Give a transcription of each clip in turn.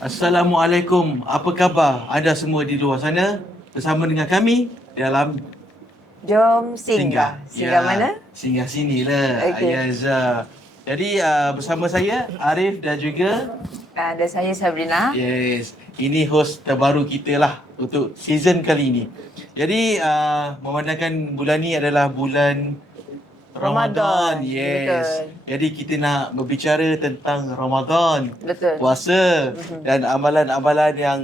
Assalamualaikum, apa khabar anda semua di luar sana? Bersama dengan kami dalam Jom singgah. Singgah mana? Singgah sinilah, Okey. Ayaza. Jadi bersama saya Arif dan juga Dan saya Sabrina. yes, ini host terbaru kita lah untuk season kali ini. Jadi memandangkan bulan ni adalah bulan Ramadan, yes. Betul. Jadi kita nak berbicara tentang Ramadan, Betul. puasa dan amalan-amalan yang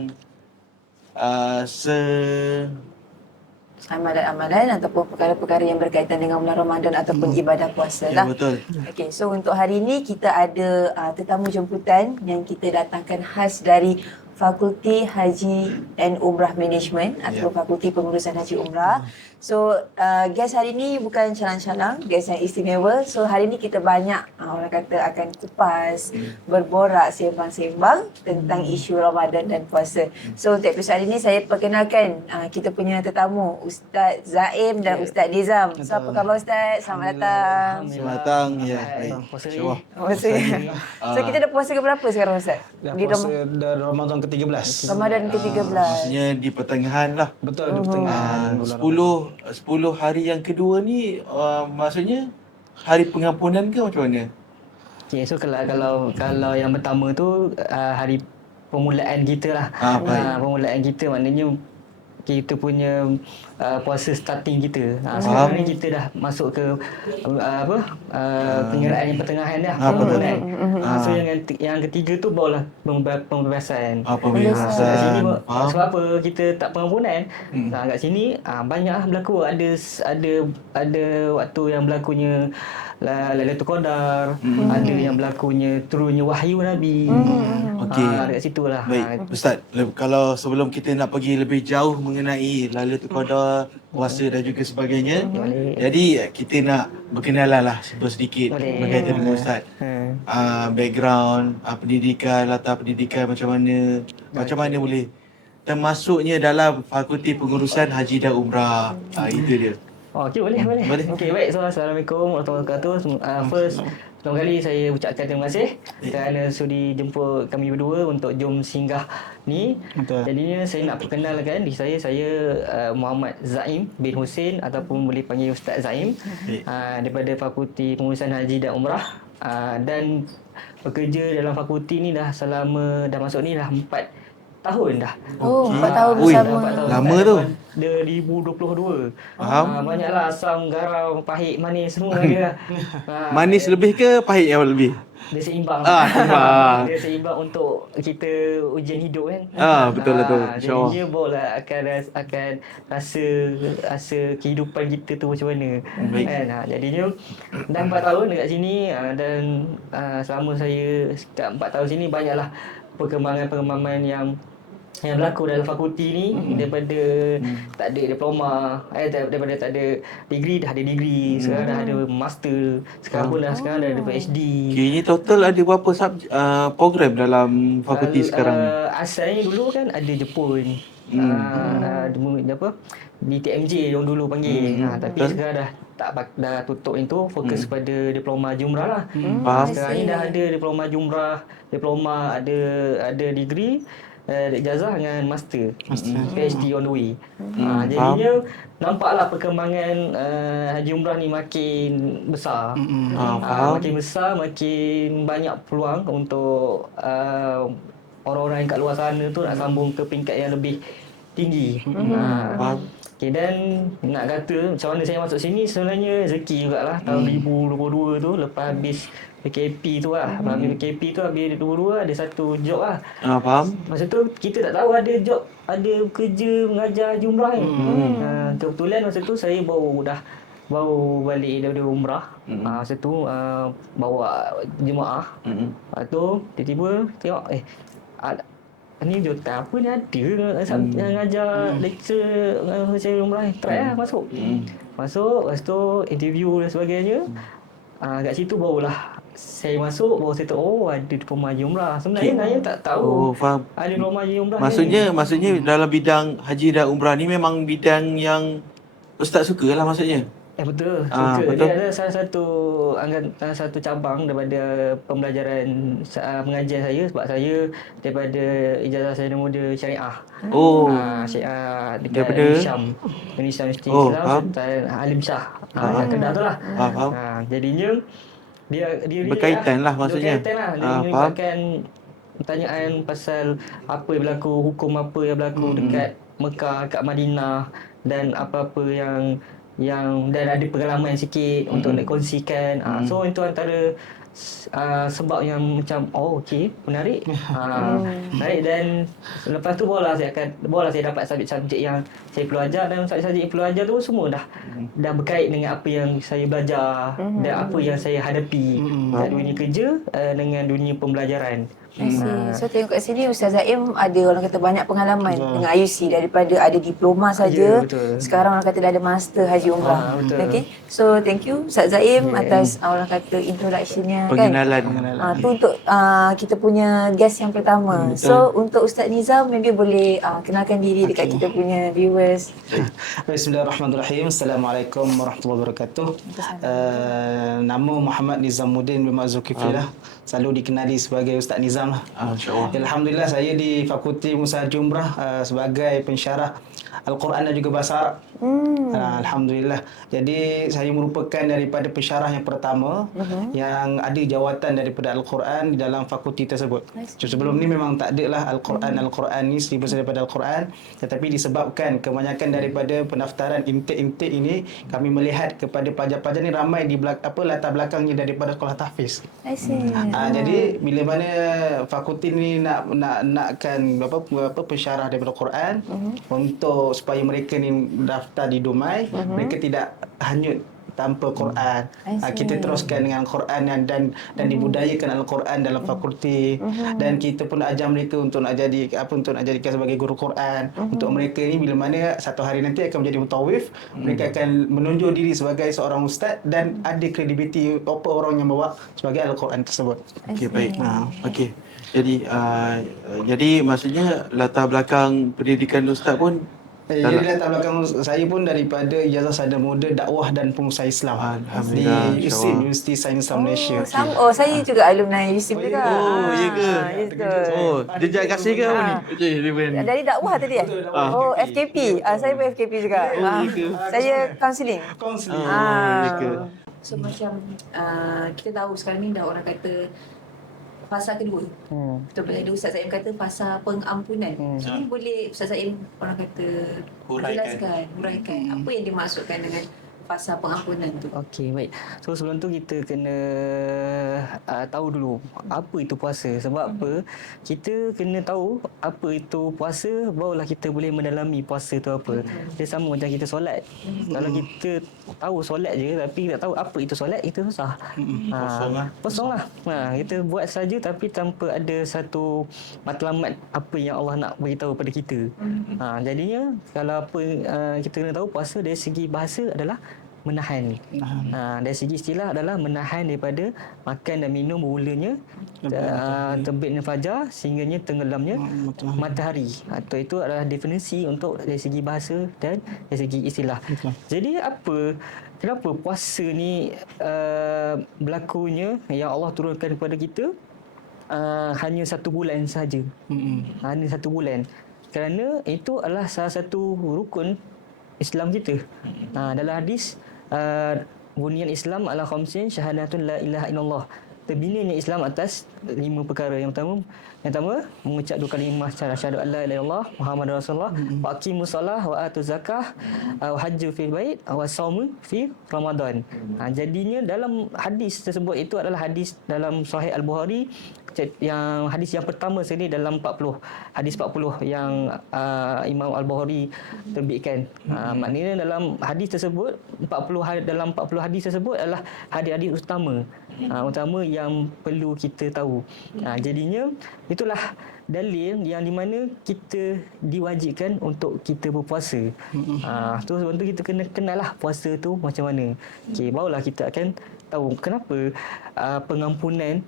Amalan-amalan ataupun perkara-perkara yang berkaitan dengan bulan Ramadan ataupun ibadah puasa ya lah. betul. Okey, so untuk hari ini kita ada tetamu jemputan yang kita datangkan khas dari Fakulti Haji and Umrah Management ataupun Fakulti Pengurusan Haji Umrah. So guest hari ini bukan calang-calang, guest yang istimewa. So hari ini kita banyak orang kata akan kupas, berborak, sembang-sembang tentang isu Ramadan dan puasa. So untuk episod hari ini saya perkenalkan kita punya tetamu Ustaz Zaim dan Ustaz Nizam. So apa khabar Ustaz? Selamat datang. Selamat datang. Ya, baik. Puasa ni. InsyaAllah. Puasa. So kita dah puasa ke berapa sekarang Ustaz? Dah Di puasa dah Ramadan ke-13. Ramadan ke-13. Maksudnya di pertengahan lah. Betul, di pertengahan bulan 10 hari yang kedua ni maksudnya hari pengampunan ke macam mana? Okay, so kalau yang pertama tu hari permulaan kita lah. Baik. Permulaan kita maknanya kita punya puasa starting kita. Sekarang ni kita dah masuk ke penyeraan yang pertengahan dah. Permulaan. So yang ketiga tu barulah pembebasan. Pembebasan. Kat sini Faham. sebab apa kita tak pengampunan. Kat sini banyak berlaku ada waktu yang berlakunya Lailatul Qadar, ada yang berlakunya turunnya wahyu Nabi. Okey. Dekat situ lah. Baik, Ustaz, kalau sebelum kita nak pergi lebih jauh mengenai Lailatul Qadar, puasa dan juga sebagainya, jadi kita nak berkenalan lah sedikit berkaitan dengan Ustaz. Background, pendidikan, latar pendidikan macam mana boleh termasuknya dalam Fakulti Pengurusan Haji dan Umrah. Itu dia. Okey, boleh. Okey, baik. So, Assalamualaikum warahmatullahi wabarakatuh. First, pertama kali saya ucapkan terima kasih kerana sudi jemput kami berdua untuk jom singgah ni. Betul. Jadinya saya nak perkenalkan diri saya Muhammad Zaim bin Hussein ataupun boleh panggil Ustaz Zaim daripada Fakulti Pengurusan Haji dan Umrah dan bekerja dalam fakulti ni dah masuk ni dah 4 tahun dah. Oh, 4 tahun Ui, bersama. lama tu. 2022. Faham. Banyaklah asam, garam, pahit, manis semua ada lah. Manis lebih ke pahit yang lebih? Dia seimbang. Seimbang. Dia seimbang untuk kita ujian hidup kan. Betul. Jadi dia barulah akan rasa kehidupan kita tu macam mana. Baik. Kan? Jadinya dah 4 tahun dekat sini dan selama saya dekat 4 tahun sini banyaklah perkembangan yang berlaku dalam fakulti ni daripada tak ada diploma, daripada tak ada degree dah ada degree, sekarang dah ada master, sekarang dah ada PhD. Okay, ini total ada berapa program dalam fakulti sekarang ni? Asalnya dulu kan ada Jepun. Di TMJ yang dulu panggil. Tapi sekarang dah tutup itu, fokus pada diploma jumrah lah. Faham. Sekarang ni dah ada diploma jumrah, diploma ada degree, ijazah dengan master. PhD on the way. Jadinya nampaklah perkembangan haji umrah ni makin besar. Makin besar, makin banyak peluang untuk orang-orang yang kat luar sana tu nak sambung ke peringkat yang lebih tinggi. Okay, dan nak kata macam mana saya masuk sini sebenarnya rezeki jugalah. Tahun 2022 tu lepas habis PKP tu lah. Habis PKP tu habis 2022 ada satu job lah. Faham. Masa tu kita tak tahu ada job, ada kerja mengajar haji umrah kan. Kebetulan masa tu saya baru balik daripada umrah. Masa tu bawa jemaah. Lepas tu tiba-tiba tengok ni juta apa ni ada yang ngajar lecture haji umrah. Try lah masuk. Lepas tu interview dan sebagainya. Kat situ barulah saya masuk, baru saya tahu ada diploma haji umrah. Sebenarnya saya tak tahu Faham. ada diploma haji umrah. Maksudnya dalam bidang haji dan umrah ni memang bidang yang Ustaz suka lah maksudnya. Betul. Betul. Dia ada salah satu cabang daripada pembelajaran pengajian saya, sebab saya daripada ijazah sarjana muda syariah. Oh, Syariah dekat daripada Universiti Islam faham. Sultan Halim Shah. Dekat Kedah tu lah. Faham. Jadinya dia Berkaitan lah maksudnya. Berkaitan lah. Dia Faham. melibatkan pertanyaan pasal apa yang berlaku, hukum apa yang berlaku dekat Mekah, kat Madinah, dan apa-apa yang dan ada pengalaman sikit untuk nak kongsikan. So itu antara sebab yang macam okey, menarik. Menarik. Dan lepas tu barulah saya dapat subjek-subjek yang saya perlu ajar, dan subjek-subjek yang perlu ajar tu semua dah berkait dengan apa yang saya belajar dan apa yang saya hadapi kat dunia kerja dengan dunia pembelajaran. I see. So tengok kat sini Ustaz Zaim ada orang kata banyak pengalaman dengan IUC, daripada ada diploma saja, betul. sekarang orang kata dah ada master Haji Umrah. Betul. Okay. So thank you Ustaz Zaim atas orang kata introduction-nya kan. Pengenalan. Tu untuk kita punya guest yang pertama. So untuk Ustaz Nizam, maybe boleh kenalkan diri dekat kita punya viewers. Bismillahirrahmanirrahim. Assalamualaikum warahmatullahi wabarakatuh. Nama Muhammad Nizamuddin bin Mak Zulkifli lah. Selalu dikenali sebagai Ustaz Nizam lah. InsyaAllah. Alhamdulillah, saya di Fakulti Musa Haji Umrah sebagai pensyarah Al-Quran dan juga bahasa Arab. Alhamdulillah. Jadi saya merupakan daripada pensyarah yang pertama yang ada jawatan daripada Al-Quran di dalam fakulti tersebut. So, sebelum ni memang tak ada lah Al-Quran ni silibus daripada Al-Quran, tetapi disebabkan kebanyakan daripada pendaftaran intake ini, kami melihat kepada pelajar-pelajar ni ramai di latar belakangnya daripada sekolah tahfiz. I see. Jadi bila mana fakulti ni nakkan pensyarah daripada Quran untuk supaya mereka ni daftar di Dumai, mereka tidak hanyut tanpa Quran. Kita teruskan dengan Quran dan dibudayakan Al-Quran dalam fakulti, dan kita pun ajar mereka untuk nak jadikan sebagai guru Quran. Untuk mereka ni bila mana satu hari nanti akan menjadi mutawif, mereka akan menunjuk diri sebagai seorang ustaz dan ada kredibiliti apa orang yang bawa sebagai Al-Quran tersebut. Okey, baik. Okey. Jadi maksudnya latar belakang pendidikan ustaz pun Jadi latar belakang saya pun daripada ijazah sarjana muda dakwah dan pengusaha Islam di USIM, Universiti Sains Islam Malaysia. Saya juga alumni USIM juga. ya ke? Betul. Jejak kasih ke apa ni? Okey, Dari dakwah tadi FKP. Saya pun FKP juga. Saya counselling. So macam kita tahu sekarang ni dah orang kata fasa kedua. Betul, ada Ustaz Zaim kata fasa pengampunan. So ni boleh Ustaz Zaim orang kata huraikan apa yang dimaksudkan dengan fasa pengampunan tu. Okey, baik. So sebelum tu kita kena tahu dulu apa itu puasa. Sebab apa? Kita kena tahu apa itu puasa, barulah kita boleh mendalami puasa tu apa. Dia sama macam kita solat. Kalau kita tahu solat je tapi tak tahu apa itu solat, itu susah. Kosong lah. Kita buat saja tapi tanpa ada satu matlamat apa yang Allah nak beritahu pada kita. Jadinya kalau apa kita kena tahu, puasa dari segi bahasa adalah menahan. Dari segi istilah adalah menahan daripada makan dan minum bermulanya terbitnya fajar sehingganya tenggelamnya matahari. Atau itu adalah definisi untuk dari segi bahasa dan dari segi istilah. Jadi kenapa puasa ni berlakunya yang Allah turunkan kepada kita hanya 1 bulan saja. Hanya 1 bulan. Kerana itu adalah salah satu rukun Islam kita. Dalam hadis bunyan Islam ala khamsin syahadatun la ilaha illallah. Terbinanya Islam atas 5 perkara. Yang pertama mengucap 2 kalimah syahadat la ilaha illallah Muhammadur Rasulullah, wa aqimus solah wa atuz zakah wa hajju fil bait wa saumu fi Ramadan. Jadinya dalam hadis tersebut, itu adalah hadis dalam Sahih Al-Bukhari, yang hadis yang pertama sekali dalam 40 hadis 40 yang Imam Al-Bukhari terbitkan. Maknanya dalam hadis tersebut dalam 40 hadis tersebut adalah hadis-hadis utama yang perlu kita tahu. Jadinya itulah dalil yang di mana kita diwajibkan untuk kita berpuasa. So sebab tu kita kena kenal lah puasa tu macam mana. Okey, barulah kita akan tahu kenapa pengampunan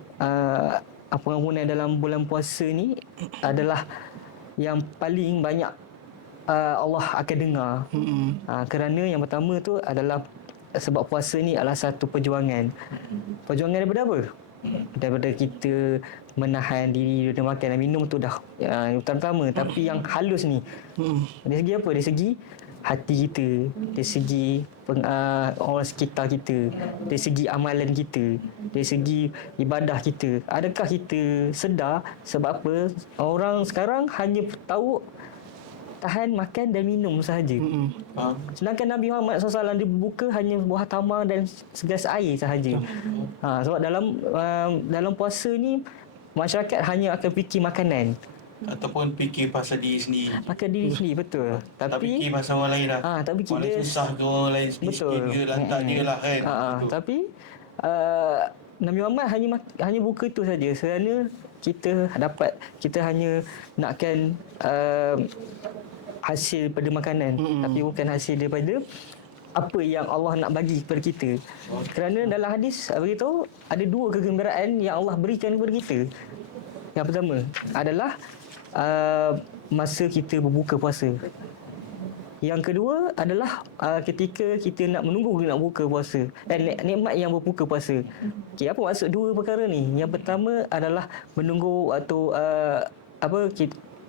dalam bulan puasa ni adalah yang paling banyak Allah akan dengar. Kerana yang pertama tu adalah sebab puasa ni adalah satu perjuangan. Perjuangan daripada apa? Daripada kita menahan diri dari makan dan minum tu dah utama-tama. Tapi yang halus ni, dari segi apa? Dari segi hati kita, dari segi orang sekitar kita, dari segi amalan kita, dari segi ibadah kita. Adakah kita sedar sebab apa orang sekarang hanya tahu tahan makan dan minum sahaja. Sedangkan Nabi Muhammad SAW dia berbuka hanya buah tamar dan segelas air sahaja. Sebab dalam puasa ni masyarakat hanya akan fikir makanan ataupun fikir pasal diri sendiri. pakai diri sendiri, betul. Tak fikir pasal orang lain lah. tak fikir Orang lain dia susah ke, orang lain miskin ke, lantak dia lah kan. Betul. Tapi Nabi Muhammad hanya buka tu saja kerana kita hanya nakkan hasil pada makanan, tapi bukan hasil daripada apa yang Allah nak bagi kepada kita. Kerana dalam hadis beritahu ada dua kegembiraan yang Allah berikan kepada kita. Yang pertama adalah masa kita berbuka puasa. Yang kedua adalah ketika kita nak menunggu nak buka puasa. Nikmat yang berbuka puasa. Okey, apa maksud dua perkara ni? Yang pertama adalah menunggu atau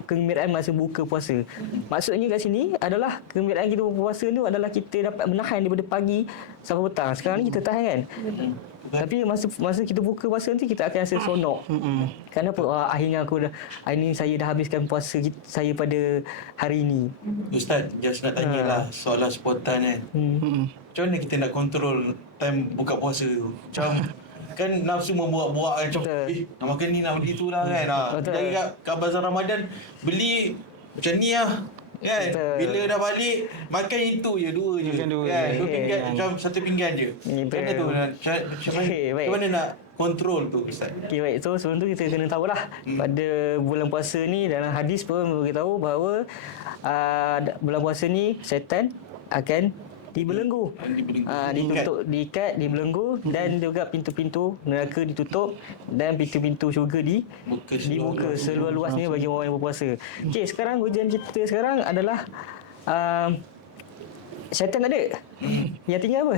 kegembiraan masa buka puasa. Maksudnya kat sini adalah kegembiraan kita berpuasa tu adalah kita dapat menahan daripada pagi sampai petang. Sekarang ni kita tahan kan? Tapi masa kita buka puasa nanti kita akan rasa seronok. Kenapa? Akhirnya hari ni saya dah habiskan puasa saya pada hari ini. Ustaz, just nak tanyalah soalan spontan kan. Macam mana kita nak kontrol time buka puasa tu? Macam kan nafsu membuat-buat macam nak makan ni nak beli tu lah kan. Jadi kat bazar Ramadan beli macam ni lah kan. Bila dah balik makan itu je, dua je kan. Dua pinggan, macam satu pinggan je. Macam mana tu? Macam mana nak kontrol tu Ustaz? Okay, baik. So sebelum tu kita kena tahulah pada bulan puasa ni dalam hadis pun beritahu bahawa bulan puasa ni syaitan akan dibelenggu, ditutup, diikat, dibelenggu dan juga pintu-pintu neraka ditutup dan pintu-pintu syurga dibuka seluas-luasnya bagi orang yang berpuasa. Okey, sekarang ujian kita sekarang adalah syaitan tak ada. Yang tinggal apa?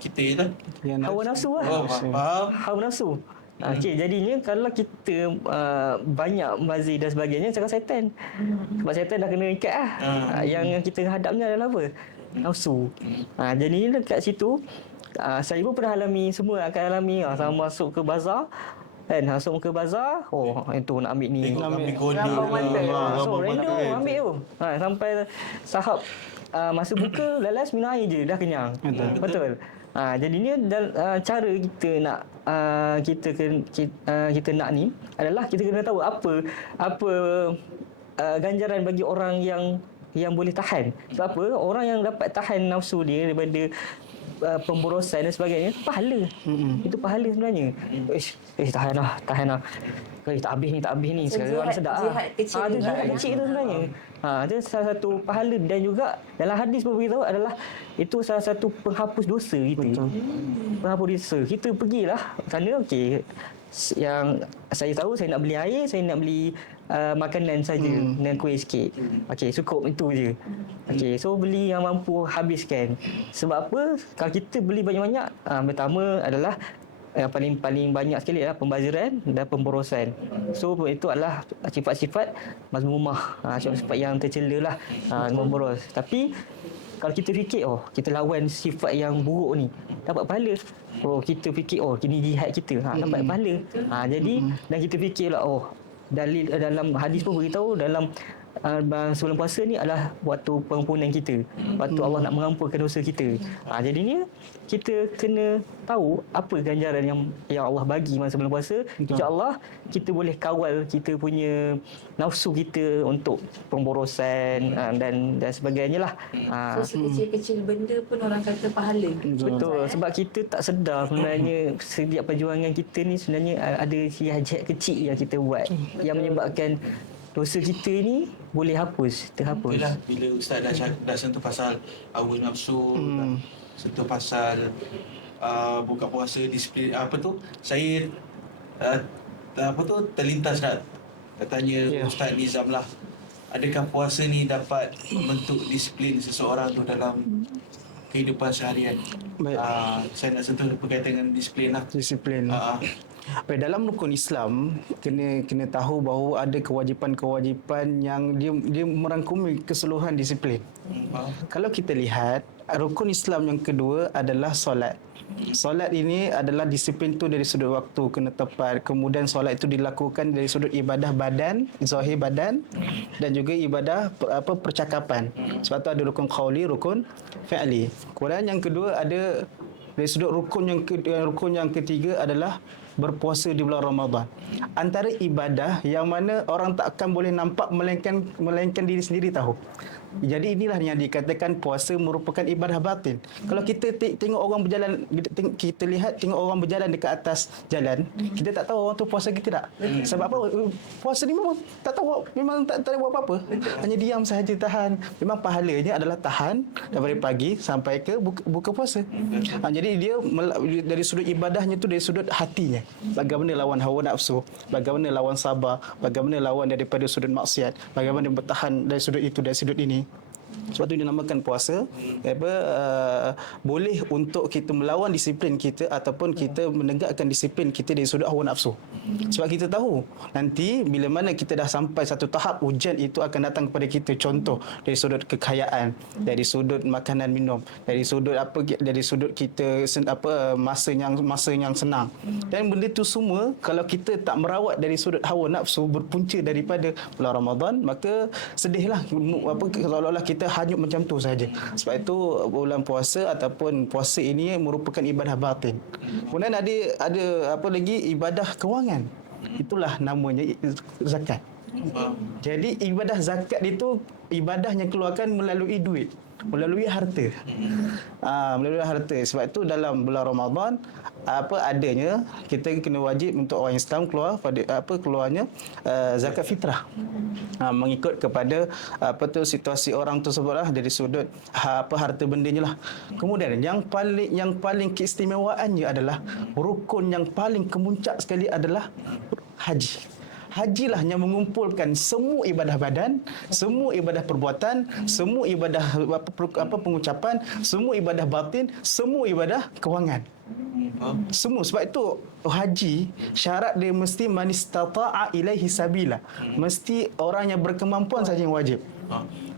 Kita je lah. Hawa nafsu lah. Faham? Hawa nafsu. Okey, jadinya kalau kita banyak bazir dan sebagainya cakap syaitan. Sebab syaitan dah kena ikat lah. Yang kita hadapnya adalah apa? Nafsu. Jadi dekat situ saya pun pernah alami, semua akan alami. Sama masuk ke bazar kan, masuk ke bazar, itu nak ambil ni, Tengok kambing kodoh. so random ambil tu. Sampai sahab masa buka lalas minum air je dah kenyang. Betul. Jadinya cara kita nak kita nak ni adalah kita kena tahu apa ganjaran bagi orang yang boleh tahan. Sebab apa? Orang yang dapat tahan nafsu dia daripada pemborosan dan sebagainya, pahala. Itu pahala sebenarnya. Tahan lah. Tak habis ni. Sekarang orang sedar. Jihad kecil. Jihad kecil tu sebenarnya. Itu salah satu pahala dan juga dalam hadis pun beritahu adalah itu salah satu penghapus dosa kita. Penghapus dosa. Kita pergilah sana, okey. Yang saya tahu saya nak beli air, saya nak beli makanan saja dengan kuih sikit. Okey, cukup itu je. Okey, so beli yang mampu habiskan. Sebab apa? Kalau kita beli banyak-banyak, pertama adalah yang paling banyak sekali adalah pembaziran dan pemborosan. So itu adalah sifat-sifat mazmumah, sifat-sifat yang tercela lah, memboros. Tapi kalau kita fikir, kita lawan sifat yang buruk ni, dapat pahala. Kita fikir, kini jihad kita, dapat pahala. Jadi dan kita fikirlah, dalil dalam hadis pun beritahu dalam sebelum puasa ni adalah waktu pengampunan kita, waktu Allah nak mengampunkan dosa kita. Jadinya kita kena tahu apa ganjaran yang Allah bagi masa sebelum puasa. InsyaAllah kita boleh kawal kita punya nafsu kita untuk pemborosan dan sebagainya lah. So sekecil-kecil benda pun orang kata pahala. Betul. Sebab kita tak sedar sebenarnya setiap perjuangan kita ni sebenarnya ada jihad kecil yang kita buat yang menyebabkan dosa kita ni boleh terhapus. Itulah bila Ustaz dah sentuh pasal hawa nafsu, sentuh pasal buka puasa, disiplin saya terlintas nak tanya Ustaz Nizam lah. Adakah puasa ni dapat membentuk disiplin seseorang tu dalam kehidupan seharian. Baik. Saya nak sentuh berkaitan dengan disiplin lah. Disiplin. Baik, dalam rukun Islam kena tahu bahawa ada kewajipan-kewajipan yang dia merangkumi keseluruhan disiplin. Kalau kita lihat rukun Islam yang kedua adalah solat. Solat ini adalah disiplin tu dari sudut waktu kena tepat. Kemudian solat itu dilakukan dari sudut ibadah badan, zahir badan dan juga ibadah percakapan. Sebab tu ada rukun qauli, rukun fi'li. Kemudian yang kedua ada dari sudut rukun yang ketiga adalah berpuasa di bulan Ramadan. Antara ibadah yang mana orang tak akan boleh nampak melainkan diri sendiri tahu. Jadi inilah yang dikatakan puasa merupakan ibadah batin. Kalau kita tengok orang berjalan, kita lihat tengok orang berjalan dekat atas jalan, kita tak tahu orang tu puasa ke tidak. Sebab apa? Puasa ni memang tak tahu, memang tak buat apa-apa. Hanya diam sahaja, tahan. Memang pahalanya adalah tahan daripada pagi sampai ke buka puasa. Jadi dia dari sudut ibadahnya tu dari sudut hatinya. Bagaimana lawan hawa nafsu, bagaimana lawan sabar, bagaimana lawan daripada sudut maksiat, bagaimana bertahan dari sudut itu, dari sudut ini. Sebab tu dinamakan puasa boleh untuk kita melawan disiplin kita ataupun kita menegakkan disiplin kita dari sudut hawa nafsu. Sebab kita tahu nanti bila mana kita dah sampai satu tahap ujian itu akan datang kepada kita, contoh dari sudut kekayaan, dari sudut makanan minum, dari sudut kita masa yang senang. Dan benda tu semua kalau kita tak merawat dari sudut hawa nafsu berpunca daripada bulan Ramadan, maka sedihlah seolah-olah kita hanyut macam tu saja. Sebab itu bulan puasa ataupun puasa ini merupakan ibadah batin. Kemudian ada apa lagi, ibadah kewangan. Itulah namanya zakat. Jadi ibadah zakat itu ibadah yang keluarkan melalui duit, melalui harta. Melalui harta. Sebab itu dalam bulan Ramadan adanya kita kena wajib untuk orang Islam keluarnya zakat fitrah. Mengikut kepada situasi orang tersebutlah dari sudut harta bendanya lah. Kemudian yang paling keistimewaannya adalah rukun yang paling kemuncak sekali adalah haji. Hajilah yang mengumpulkan semua ibadah badan, semua ibadah perbuatan, semua ibadah pengucapan, semua ibadah batin, semua ibadah kewangan. Semua. Sebab itu haji syarat dia mesti man istata'a ilaihi sabila. Mesti orang yang berkemampuan saja yang wajib.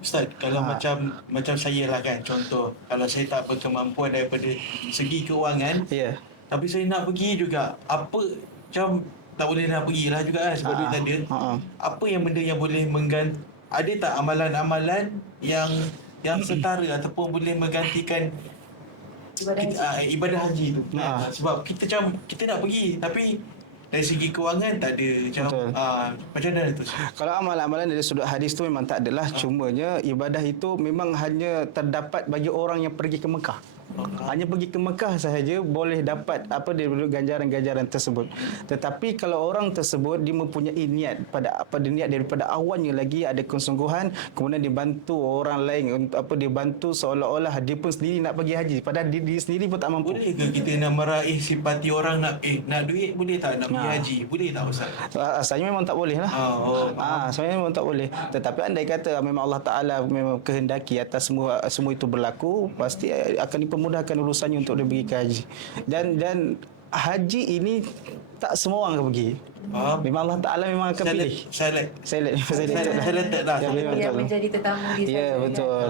Ustaz, kalau macam saya lah kan, contoh kalau saya tak berkemampuan daripada segi kewangan, tapi saya nak pergi juga, macam tak boleh nak pergilah juga kan sebab duit tak ada. Apa yang benda yang boleh ada tak amalan-amalan yang setara ataupun boleh menggantikan ibadah haji tu? Sebab kita nak pergi tapi dari segi kewangan tak ada. Macam mana tu? Kalau amalan-amalan dari sudut hadis tu memang tak adalah. Cumanya ibadah itu memang hanya terdapat bagi orang yang pergi ke Mekah. Hanya pergi ke Mekah sahaja boleh dapat daripada ganjaran-ganjaran tersebut. Tetapi kalau orang tersebut dia mempunyai niat niat daripada awalnya lagi ada kesungguhan, kemudian dibantu orang lain dia bantu seolah-olah dia pun sendiri nak pergi haji padahal dia sendiri pun tak mampu. Boleh ke kita nak meraih simpati orang nak duit, boleh tak nak pergi haji? Boleh tak Ustaz? Asalnya memang tak boleh lah. Sebenarnya memang tak boleh. Tetapi andai kata memang Allah Ta'ala memang kehendaki atas semua itu berlaku, pasti akan dipermudahkan urusannya untuk dia pergi ke haji. Dan haji ini tak semua orang akan pergi. Memang Allah Ta'ala memang akan pilih. Selected lah. Yang menjadi tetamu di sana. Ya, betul.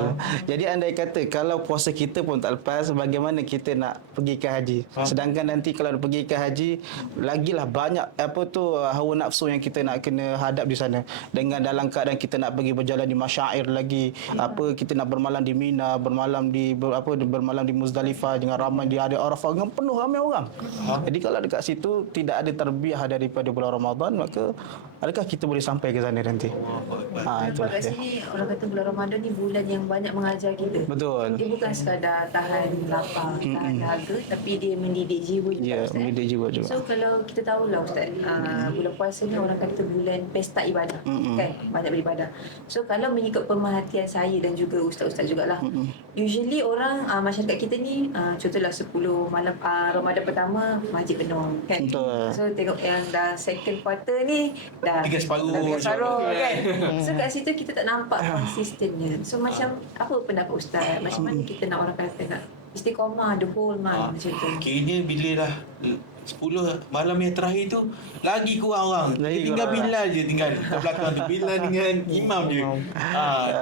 Jadi andai kata kalau puasa kita pun tak lepas, bagaimana kita nak pergi ke haji? Sedangkan nanti kalau pergi ke haji, lagilah banyak hawa nafsu yang kita nak kena hadap di sana. Dengan dalam keadaan kita nak pergi berjalan di masyair lagi, kita nak bermalam di Mina, bermalam di Muzdalifah dengan ramai di hari Arafah dengan penuh ramai orang. Jadi kalau dekat situ tidak ada terbiah daripada bulan Ramadan, maka adakah kita boleh sampai ke sana nanti? Itulah kat sini orang kata bulan Ramadan ni bulan yang banyak mengajar kita. Betul. Dia bukan sekadar tahan lapar, tahan dahaga, tapi dia mendidik jiwa juga, Ustaz. Mendidik jiwa juga. So kalau kita tahulah Ustaz, bulan puasa ni orang kata bulan pesta ibadah, kan? Banyak beribadah. So kalau mengikut pemerhatian saya dan juga ustaz-ustaz jugalah, usually orang masyarakat kita ni contohlah 10 malam Ramadan pertama masjid penuh, kan? Betul. So tengok yang dah second quarter ni dah tinggal separuh tinggal separuh je. kan. So kat situ kita tak nampak konsistennya. So macam apa pendapat Ustaz? Macam mana kita nak orang kata nak istiqamah the whole month macam tu? Kiranya bila dah 10 malam yang terakhir tu lagi kurang orang. Lagi Tinggal kurang. Bilal je tinggal kat belakang tu. Bilal dengan imam je.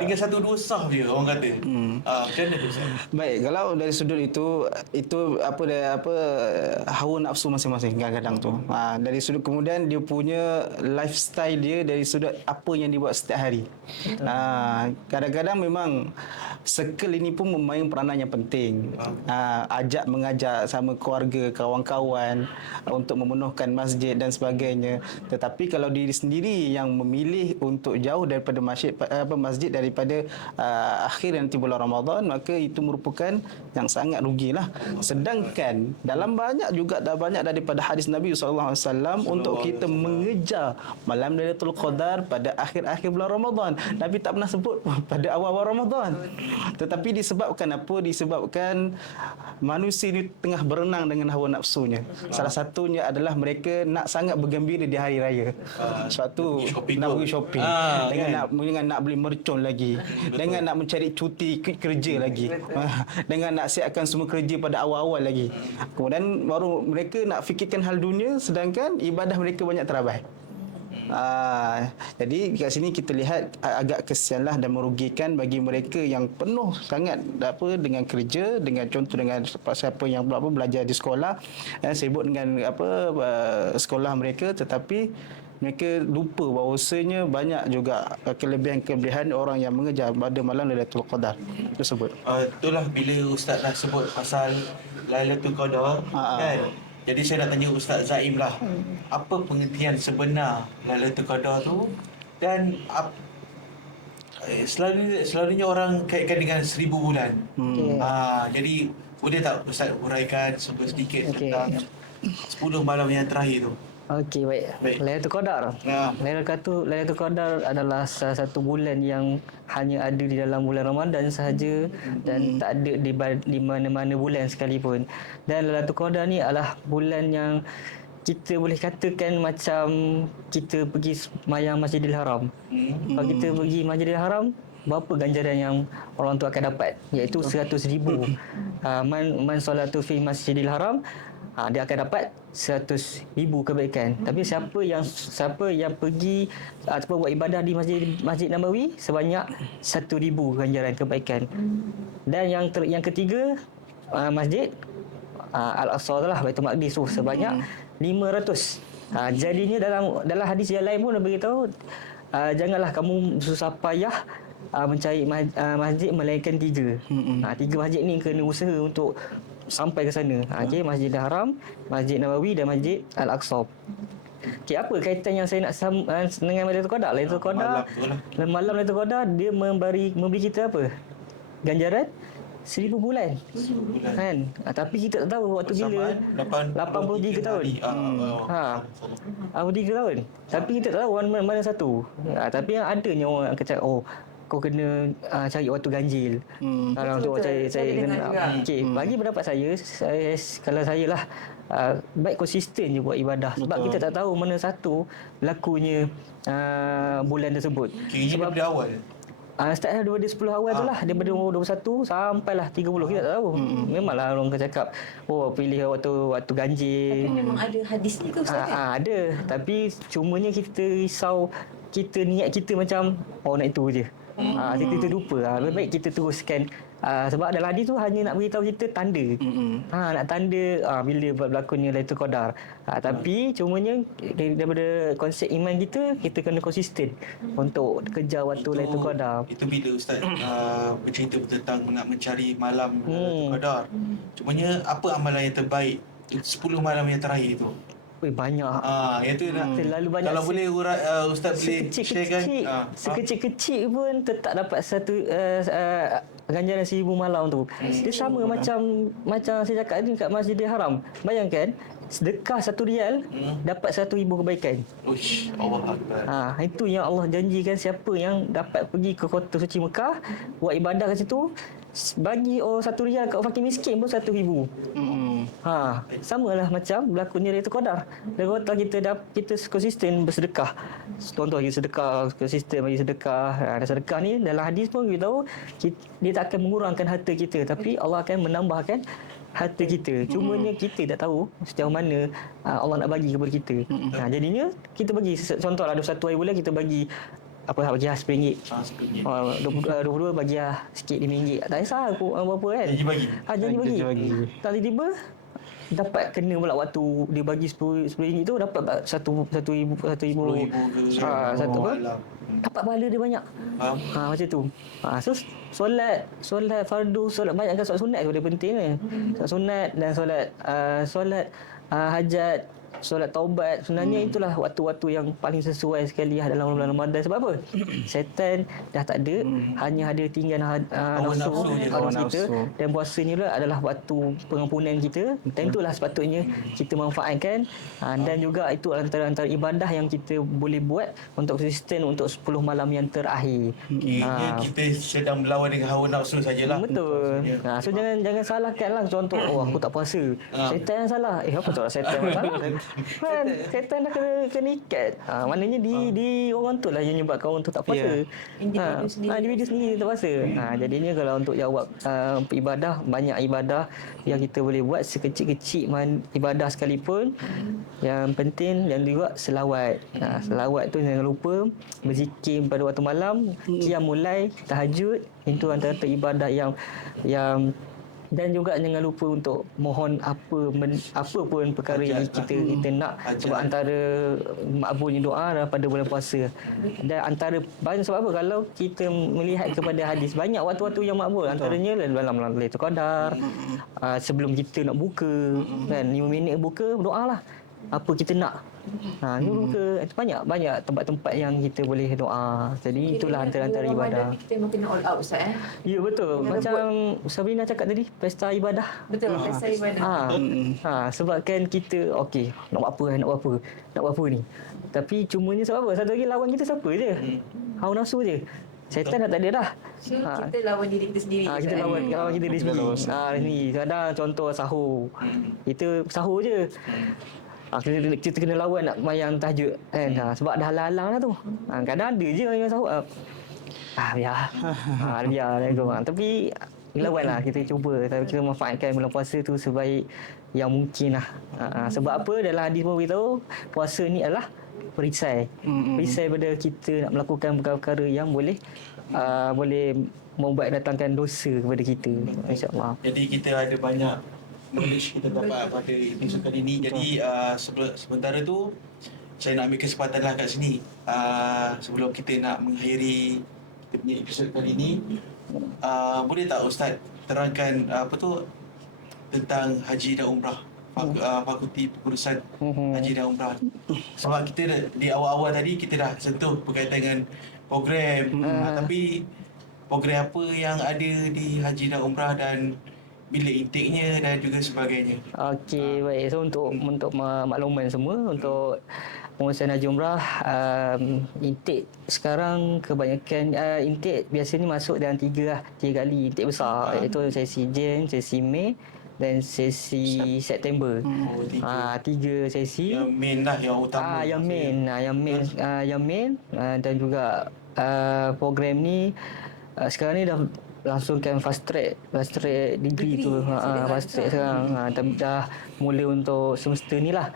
Tinggal 1-2 saf je orang kata. Macam mana tu Ustaz? Baik, kalau dari sudut itu hawa nafsu masing-masing kadang-kadang tu. Dari sudut kemudian dia punya lifestyle dia dari sudut apa yang dibuat setiap hari. Kadang-kadang memang circle ini pun memain peranan yang penting. Ajak mengajak sama keluarga, kawan-kawan untuk memenuhkan masjid dan sebagainya. Tetapi kalau diri sendiri yang memilih untuk jauh daripada masjid daripada akhir nanti bulan Ramadan, maka itu merupakan yang sangat rugilah. Sedangkan dalam banyak daripada hadis Nabi SAW untuk kita mengejar malam Lailatul Qadar pada akhir-akhir bulan Ramadan. Nabi tak pernah sebut pada awal-awal Ramadan. Tetapi disebabkan apa? Disebabkan manusia ini tengah berenang dengan hawa nafsunya. Salah satunya adalah mereka nak sangat bergembira di hari raya. Sebab tu nak pergi shopping, dengan nak beli mercon lagi, dengan nak mencari cuti kerja lagi, dengan nak siapkan semua kerja pada awal-awal lagi. Kemudian baru mereka nak fikirkan hal dunia, sedangkan ibadah mereka banyak terabai. Jadi kat sini kita lihat agak kesianlah dan merugikan bagi mereka yang penuh sangat dengan kerja, dengan contoh dengan siapa yang belajar di sekolah, sibuk dengan sekolah mereka, tetapi mereka lupa bahawasanya banyak juga kelebihan-kelebihan orang yang mengejar pada malam Lailatul Qadar tersebut. Itulah bila Ustaz dah sebut pasal Lailatul Qadar kan. Jadi saya nak tanya Ustaz Zaim lah, apa pengertian sebenar Lailatul Qadar tu, dan selalunya orang kaitkan dengan 1000 bulan. Jadi boleh tak Ustaz uraikan sedikit tentang 10 malam yang terakhir tu? Okey, baik. Lailatul Qadar. Lailatul Qadar adalah salah satu bulan yang hanya ada di dalam bulan Ramadan sahaja dan tak ada di mana-mana bulan sekalipun. Dan Lailatul Qadar ni adalah bulan yang kita boleh katakan macam kita pergi sembahyang Masjidil Haram. Kalau kita pergi Masjidil Haram, berapa ganjaran yang orang tu akan dapat, iaitu 100,000. Man solatu fi Masjidil Haram, dia akan dapat 100,000 kebaikan. Tapi siapa yang pergi ataupun buat ibadah di Masjid Nabawi sebanyak 1,000 ganjaran kebaikan. Dan yang ketiga, Masjid Al-Aqsa lah, Baitul Maqdis tu sebanyak 500. Jadinya dalam hadis yang lain pun Nabi beritahu, janganlah kamu susah payah mencari masjid melainkan 3. 3 masjid ni kena usaha untuk sampai ke sana. Okey, Masjidil Haram, Masjid Nabawi dan Masjid Al-Aqsa. Okey, apa kaitan yang saya nak dengan Lailatul Qadar? Lailatul Qadar, malam Lailatul Qadar dia memberi kita apa? Ganjaran 1000 bulan. Kan? Tapi kita tak tahu waktu bila 83 tahun. 83 tahun. Tapi kita tak tahu mana satu. Tapi yang adanya orang akan cakap, kau kena cari waktu ganjil. Kalau untuk cari kena. Okey, bagi pendapat saya kalau saya lah, baik konsisten je buat ibadah. Sebab kita tak tahu mana satu lakunya bulan tersebut. Sebab dari awal start daripada 10 awal tu lah, daripada umur 21 sampailah 30, kita tak tahu. Memanglah orang akan cakap, pilih waktu ganjil. Tapi memang ada hadis ni ke Ustaz? Ada, tapi cumanya kita risau, niat kita macam nak itu je. Kita lupa. Lebih baik kita teruskan. Sebab dalam hadis tu hanya nak beritahu kita tanda. Nak tanda bila berlakunya Lailatul Qadar. Tapi cumanya daripada konsep iman kita kena konsisten untuk kejar waktu Lailatul Qadar. Itu bila Ustaz bercerita tentang nak mencari malam Lailatul Qadar. Cumanya apa amalan yang terbaik 10 malam yang terakhir tu? Banyak. Yang tu terlalu banyak. Kalau boleh Ustaz boleh sharekan. Sekecil pun tetap dapat satu ganjaran 1000 malam tu. Dia sama macam saya cakap ni kat Masjidil Haram. Bayangkan sedekah RM1 dapat 1,000 kebaikan. Uish, Allah Akbar. Itu yang Allah janjikan, siapa yang dapat pergi ke kota suci Mekah buat ibadah kat situ, bagi orang 1 riyal kat fakir miskin pun 1,000. Samalah macam berlakunya Lailatul Qadar. Lailatul Qadar kita konsisten bersedekah. Contoh kita sedekah, konsisten bagi sedekah. Dan sedekah ni dalam hadis pun kita tahu dia tak akan mengurangkan harta kita, tapi Allah akan menambahkan harta kita. Cumanya kita tak tahu sejauh mana Allah nak bagi kepada kita. Jadinya kita bagi contohlah 21 hari bulan kita bagi bagi RM10. 22 bagi sikit RM5. Tak kisah aku berapa kan. Janji bagi. Tak tiba-tiba dapat kena pula waktu dia bagi RM10 tu dapat RM1,000 satu apa? Dapat pahala dia banyak. Macam tu. So solat fardu, solat banyak kan, solat sunat tu dia penting kan. Solat sunat dan solat hajat, solat taubat. Sebenarnya itulah waktu-waktu yang paling sesuai sekali dalam bulan Ramadan. Sebab apa? Syaitan dah tak ada, hanya ada tinggal nafsu kita. Dan puasa ni pula adalah waktu pengampunan kita. Dan itulah sepatutnya kita manfaatkan. Dan juga itu antara ibadah yang kita boleh buat untuk konsisten untuk 10 malam yang terakhir. Kita sedang melawan dengan hawa nafsu sajalah. Betul. So jangan salahkanlah. Contoh, aku tak puasa. Syaitan yang salah. Apa tu syaitan yang salah? Kan syaitan dah kena ikat. Maknanya di orang tu lah yang menyebabkan orang tu tak puasa. Individu sendiri tak puasa. Jadinya kalau untuk jawab ibadah, banyak ibadah yang kita boleh buat, sekecil-kecil ibadah sekalipun. Yang penting dan juga selawat. Selawat tu jangan lupa, berzikir pada waktu malam, qiyamul lail, tahajud. Itu antara ibadah yang dan juga jangan lupa untuk mohon apa pun perkara yang kita nak. Sebab antara makbulnya doa pada bulan puasa. Dan antara banyak sebab apa, kalau kita melihat kepada hadis, banyak waktu-waktu yang makbul. Antaranya dalam Lailatul Qadar, sebelum kita nak buka kan, 5 minit buka, doalah apa kita nak. Itu banyak tempat-tempat yang kita boleh doa. Jadi itulah antara ibadah. Kita memang kena all out Ustaz Ya betul. Macam Sabrina cakap tadi, pesta ibadah. Betul, pesta ibadah. Sebab kan kita nak buat apa ni. Tapi cumanya sebab apa? Satu lagi lawan kita siapa je? Hawa nafsu je. Syaitan dah tak ada dah. So kita lawan diri kita sendiri. Kita lawan kita diri sendiri. Kadang contoh sahur. Kita sahur je. Kita kena lawan nak mayang tahajud kan. Sebab dah halang-halang dah tu. Kadang ada je yang sahur. Biar tapi lawan lah, kita cuba. Kita manfaatkan bulan puasa tu sebaik yang mungkin lah. Sebab apa, dalam hadis pun beritahu puasa ni adalah perisai pada kita nak melakukan perkara-perkara yang boleh membuat datangkan dosa kepada kita, insya-Allah. Jadi kita ada banyak knowledge kita dapat pada episod kali ni. Jadi sementara tu saya nak ambil kesempatan lah kat sini, sebelum kita nak mengakhiri kita punya episod kali ni, boleh tak Ustaz terangkan tentang haji dan umrah, fakulti pengurusan haji dan umrah. Sebab kita di awal-awal tadi kita dah sentuh berkaitan dengan program, tapi program apa yang ada di haji dan umrah dan bila intake-nya dan juga sebagainya. Baik. So untuk makluman semua, untuk pengurusan haji umrah, intake sekarang kebanyakan intake biasanya masuk dalam 3 kali intake besar, iaitu sesi Jan, sesi Mei dan sesi September. 3 sesi. Yang main lah, yang utama. Yang main dan juga program ni sekarang ni dah langsungkan fast track degree tu. Fast track sekarang. Dah mula untuk semester ni lah.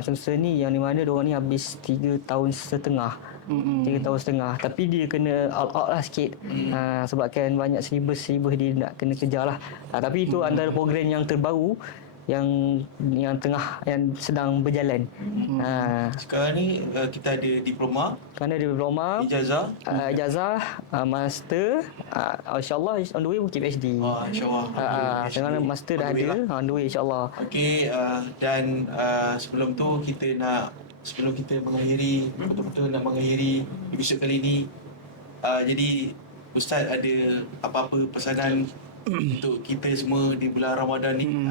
Semester ni yang di mana diorang ni habis 3 tahun setengah. 3 tahun setengah. Tapi dia kena all out lah sikit. Sebabkan banyak syllabus dia nak kena kejar lah. Tapi itu antara program yang terbaru yang sedang berjalan. Sekarang ni kita ada diploma, ijazah, master, insya-Allah on the way mungkin PhD. InsyaAllah. Sekarang master dah ada, on the way insya-Allah. Dan sebelum kita mengakhiri, betul-betul nak mengakhiri episod kali ni, jadi Ustaz ada apa-apa pesanan untuk kita semua di bulan Ramadan ni?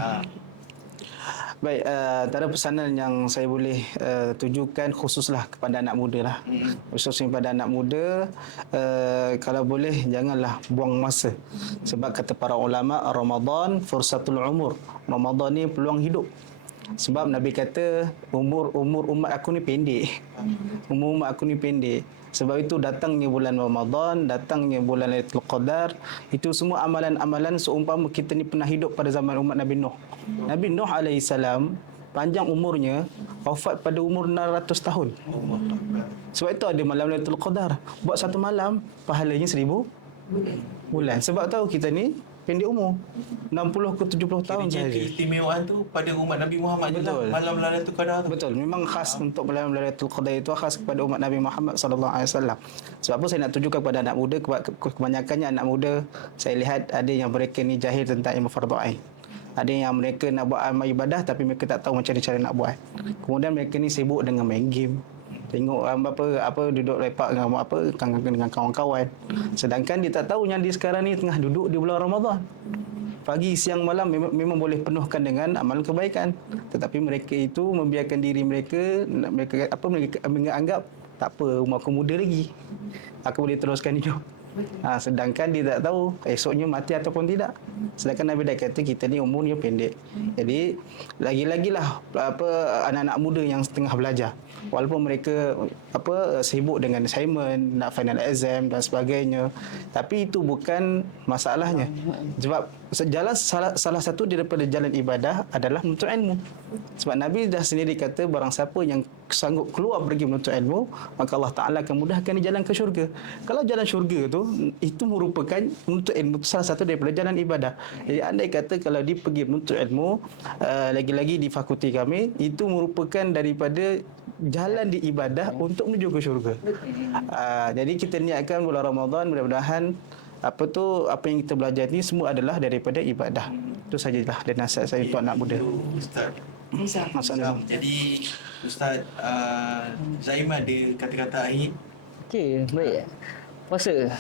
Baik, antara pesanan yang saya boleh tujukan khususlah kepada anak muda lah. Khususnya kepada anak muda, kalau boleh janganlah buang masa. Sebab kata para ulama, Ramadan fursatul umur. Ramadan ni peluang hidup. Sebab Nabi kata umur umat aku ni pendek. Umur umat aku ni pendek. Sebab itu datangnya bulan Ramadan, datangnya bulan Lailatul Qadar, itu semua amalan-amalan seumpama kita ni pernah hidup pada zaman umat Nabi Nuh. Nabi Nuh alaihissalam panjang umurnya, wafat pada umur 600 tahun. Sebab itu ada malam Lailatul Qadar. Buat satu malam pahalanya 1000 bulan. Sebab tahu kita ni pendek umur, 60 ke 70 tahun Kiranya sahaja. keistimewaan tu pada umat Nabi Muhammad je lah. Betul. Malam Lailatul Qadar tu. Betul, memang khas untuk malam Lailatul Qadar itu khas kepada umat Nabi Muhammad sallallahu alaihi wasallam. Sebab apa saya nak tunjukkan kepada anak muda, kebanyakannya anak muda saya lihat ada yang mereka ni jahil tentang ilmu fardhu ain. Ada yang mereka nak buat amal ibadah tapi mereka tak tahu macam mana cara nak buat. Kemudian mereka ni sibuk dengan main game. Tengok apa duduk lepak dengan kawan-kawan. Sedangkan dia tak tahu yang dia sekarang ni tengah duduk di bulan Ramadan. Pagi, siang, malam memang boleh penuhkan dengan amalan kebaikan. Tetapi mereka itu membiarkan diri mereka menganggap tak apa, umur aku muda lagi. Aku boleh teruskan hidup. Sedangkan dia tak tahu esoknya mati ataupun tidak. Sedangkan Nabi dah kata kita ni umurnya pendek. Jadi lagi-lagilah anak-anak muda yang tengah belajar, walaupun mereka sibuk dengan assignment, nak final exam dan sebagainya, tapi itu bukan masalahnya. Sebab salah satu daripada jalan ibadah adalah menuntut ilmu. Sebab Nabi dah sendiri kata barang siapa yang sanggup keluar pergi menuntut ilmu, maka Allah Ta'ala akan mudahkan dia jalan ke syurga. Kalau jalan syurga tu, itu merupakan menuntut ilmu, salah satu daripada jalan ibadah. Jadi andai kata kalau dia pergi menuntut ilmu, lagi-lagi di fakulti kami, itu merupakan daripada jalan di ibadah untuk menuju ke syurga. Jadi kita niatkan bulan Ramadan, mudah-mudahan apa yang kita belajar ni semua adalah daripada ibadah. Itu sajalah dan nasihat saya untuk anak muda. Ustaz. Masalah. Jadi Ustaz Zaim ada kata-kata akhir. Okey, baik. Puasa.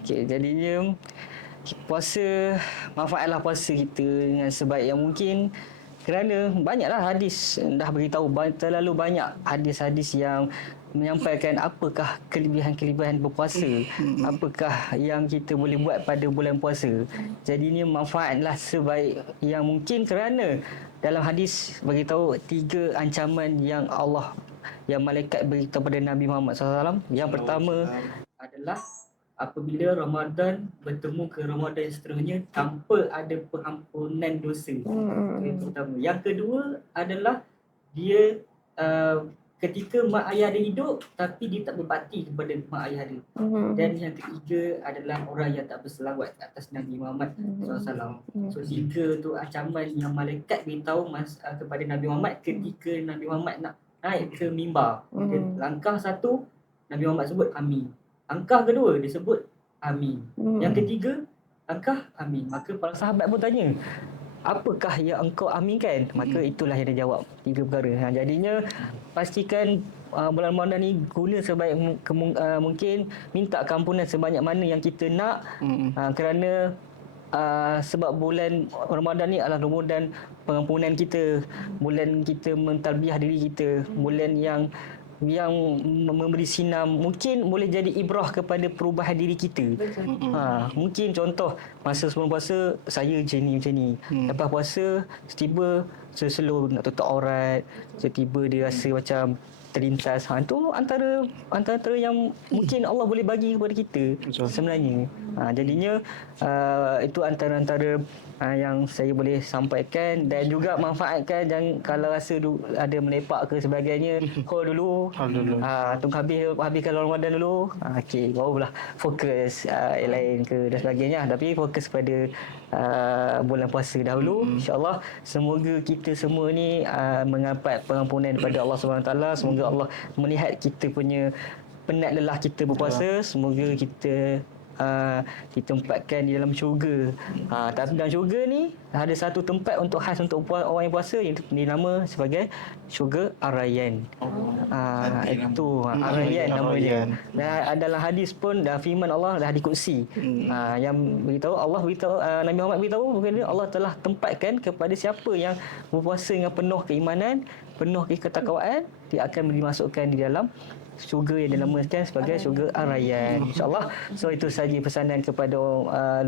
Okey, jadinya puasa, manfaatlah puasa kita dengan sebaik yang mungkin, kerana banyaklah hadis dah beritahu, terlalu banyak hadis-hadis yang menyampaikan apakah kelebihan-kelebihan berpuasa, apakah yang kita boleh buat pada bulan puasa. Jadinya manfaatlah sebaik yang mungkin, kerana dalam hadis beritahu 3 ancaman yang malaikat beritahu pada Nabi Muhammad SAW. Yang pertama adalah apabila Ramadan bertemu ke Ramadan yang seterusnya tanpa ada pengampunan dosa. Yang pertama. Yang kedua adalah dia ketika mak ayah dia hidup tapi dia tak berbakti kepada mak ayah dia. Dan yang ketiga adalah orang yang tak berselawat atas Nabi Muhammad SAW. So 3 tu ancaman yang malaikat beritahu kepada Nabi Muhammad ketika Nabi Muhammad nak naik ke mimbar. Langkah 1 Nabi Muhammad sebut amin. Langkah kedua dia sebut amin. Yang ketiga langkah amin. Maka para sahabat pun tanya, apakah yang engkau aminkan? Maka itulah yang dia jawab, 3 perkara. Jadinya pastikan bulan Ramadan ni guna sebaik mungkin, minta keampunan sebanyak mana yang kita nak, kerana sebab bulan Ramadan ni adalah bulan pengampunan kita, bulan kita mentalbiah diri kita, bulan yang memberi sinar, mungkin boleh jadi ibrah kepada perubahan diri kita. Mungkin contoh masa sebelum puasa saya macam ni. Lepas puasa tiba slow nak tutup aurat, tiba dia rasa macam terlintas. Itu antara yang mungkin Allah boleh bagi kepada kita sebenarnya. Jadinya itu antara yang saya boleh sampaikan, dan juga manfaatkan, dan kalau rasa ada melepak ke sebagainya, hold dulu. Tunggu habiskan Ramadan dulu. Okey, barulah fokus yang lain ke dan sebagainya. Tapi fokus pada bulan puasa dahulu. InsyaAllah semoga kita semua ni mendapat pengampunan daripada Allah SWT. Semoga Allah melihat kita punya penat lelah kita berpuasa. Semoga kita ditempatkan di dalam syurga. Tapi dalam syurga ni ada satu tempat untuk khas untuk orang yang puasa yang dinama sebagai syurga Ar-Rayyan. cantik Itu nama. Ar-Rayyan namanya. Ar-Rayyan. Dan adalah hadis pun dah firman Allah dah hadis qudsi. Yang beritahu Allah beritahu Nabi Muhammad beritahu bahawa Allah telah tempatkan kepada siapa yang berpuasa dengan penuh keimanan, penuh ketakwaan, dia akan dimasukkan di dalam syurga yang dinamakan sebagai syurga Ar-Rayyan, insya-Allah. So itu saja pesanan kepada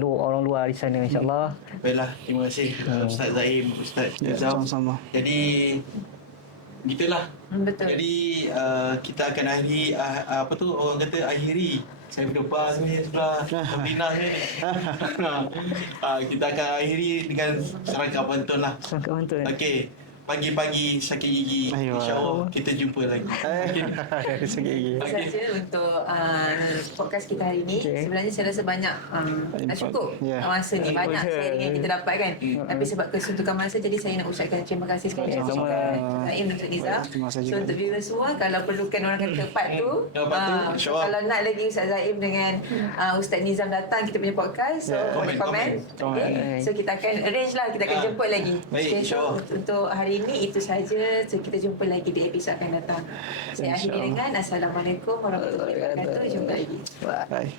orang luar di sana, insya-Allah. Baiklah, terima kasih Ustaz Zaim, Ustaz Ya, Nizam. sama-sama. Jadi gitulah. Betul. Jadi kita akan akhiri apa tu orang kata akhiri saya berdepan ni sebelah pembina ni. Kita akan akhiri dengan serangkap pantun lah. Sangka mantap. Okey, pagi-pagi sakit gigi. Ayuh. InsyaAllah kita jumpa lagi. Sikit lagi. Itu saja untuk podcast kita hari ini. Okey. Sebenarnya saya rasa banyak dah cukup Ya. masa ni. Banyak Betul. sharing yang kita dapat kan. Tapi sebab kesuntukan masa, jadi saya nak ucapkan terima kasih sekali Sama-sama. kepada Zaim dan Ustaz Nizam. Terima kasih So juga. untuk viewers semua, kalau perlukan orang kata part tu, Part tu, insyaAllah. kalau nak lagi Ustaz Zaim dengan Ustaz Nizam datang kita punya podcast, so Ya. boleh komen. Komen. Okay. So kita akan arrange lah, kita akan jemput lagi. Baik, Okay, so insyaAllah. untuk hari ini itu saja. So kita jumpa lagi di episod akan datang. Saya akhiri dengan Assalamualaikum warahmatullahi wabarakatuh. Jumpa lagi. Bye.